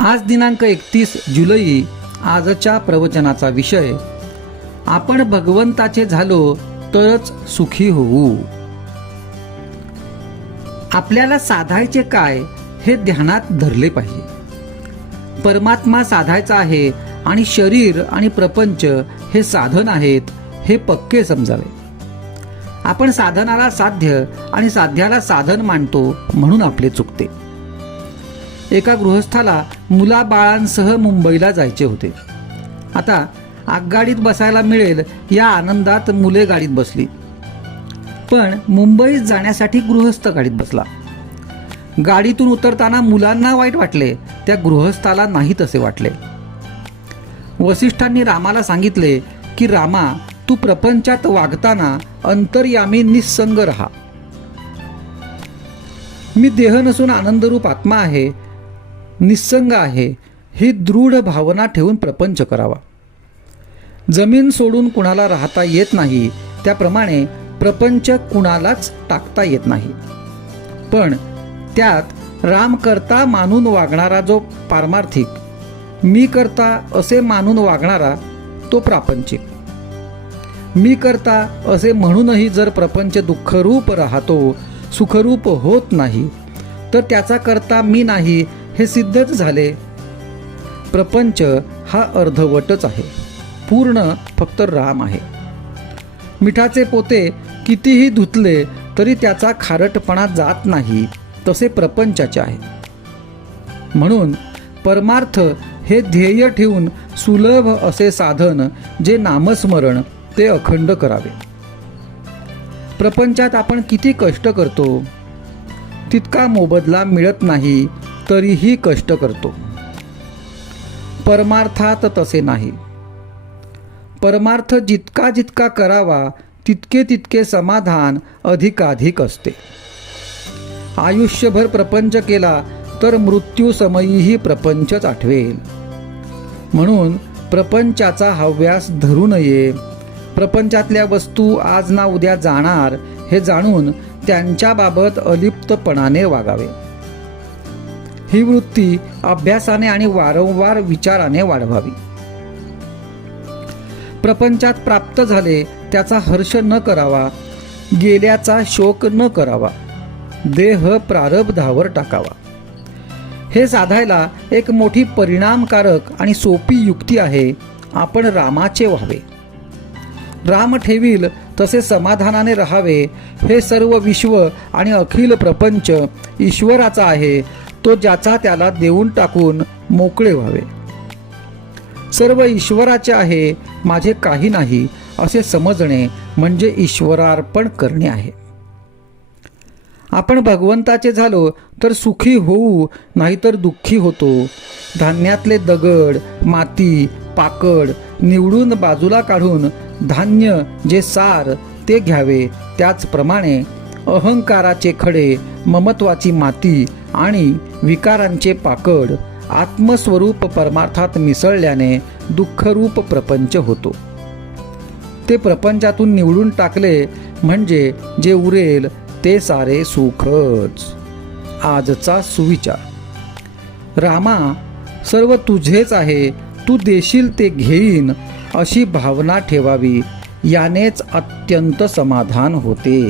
आज दिनांक 31 जुलै. आजच्या प्रवचनाचा विषय, आपण भगवंताचे झालो तरच सुखी होऊ. आपल्याला साधायचे काय हे ध्यानात धरले पाहिजे. परमात्मा साधायचा आहे आणि शरीर आणि प्रपंच हे साधन आहेत हे पक्के समजावे. आपण साधनाला साध्य आणि साध्याला साधन मानतो म्हणून आपले चुकते. एका गृहस्थाला मुलाबाळांसह मुंबईला जायचे होते. आता आगगाडीत बसायला मिळेल या आनंदात मुले गाडीत बसली, पण मुंबईत जाण्यासाठी गृहस्थ गाडीत बसला. गाडीतून उतरताना मुलांना वाईट वाटले, त्या गृहस्थाला नाही तसे वाटले. वसिष्ठांनी रामाला सांगितले की रामा, तू प्रपंचात वागताना अंतर्यामी निस्संग राहा. मी देह नसून आनंदरूप आत्मा आहे, निस्संग आहे, ही दृढ भावना ठेवून प्रपंच करावा. जमीन सोडून कुणाला राहता येत नाही, त्याप्रमाणे प्रपंच कुणालाच टाकता येत नाही. पण त्यात राम करता मानून वागणारा जो पारमार्थिक, मी करता असे मानून वागणारा तो प्रापंचिक. मी करता असे म्हणूनही जर प्रपंच दुःखरूप राहतो, सुखरूप होत नाही, तर त्याचा करता मी नाही हे सिद्धच झाले. प्रपंच हा अर्धवटच आहे, पूर्ण फक्त राम आहे. मिठाचे पोते कितीही धुतले तरी त्याचा खारटपणा जात नाही, तसे प्रपंचाचे आहे. म्हणून परमार्थ हे ध्येय ठेवून सुलभ असे साधन जे नामस्मरण ते अखंड करावे. प्रपंचात आपण किती कष्ट करतो, तितका मोबदला मिळत नाही तरीही कष्ट करतो. परमार्थात तसे नाही. परमार्थ जितका जितका करावा तितके तितके समाधान अधिकाधिक असते. आयुष्यभर प्रपंच केला तर मृत्यूसमयीही प्रपंचच आठवेल. म्हणून प्रपंचाचा हव्यास धरू नये. प्रपंचातल्या वस्तू आज ना उद्या जाणार हे जाणून त्यांच्याबाबत अलिप्तपणाने वागावे. ही वृत्ती अभ्यासाने आणि वारंवार विचाराने वाढवावी. प्रपंचात प्राप्त झाले त्याचा हर्ष न करावा, गेल्याचा शोक न करावा, देह प्रारब्धावर टाकावा. हे साधायला एक मोठी परिणामकारक आणि सोपी युक्ती आहे. आपण रामाचे व्हावे. राम ठेवील तसे समाधानाने राहावे. हे सर्व विश्व आणि अखिल प्रपंच ईश्वराचा आहे, तो ज्याचा त्याला देऊन टाकून मोकळे व्हावे. सर्व ईश्वराचे आहे, माझे काही नाही असे समजणे म्हणजे ईश्वरार्पण करणे आहे. आपण भगवंताचे झालो तर सुखी होऊ, नाहीतर दुःखी होतो. धान्यातले दगड, माती, पाकड निवडून बाजूला काढून धान्य जे सार ते घ्यावे. त्याचप्रमाणे अहंकाराचे खडे, ममत्वाची माती आणि विकारांचे पाकड आत्मस्वरूप परमार्थात मिसळल्याने दुःखरूप प्रपंच होतो. ते प्रपंचातून निवडून टाकले म्हणजे जे उरेल ते सारे सुखच. आजचा सुविचार, रामा, सर्व तुझेच आहे, तू देशील ते घेईन अशी भावना ठेवावी. यानेच अत्यंत समाधान होते.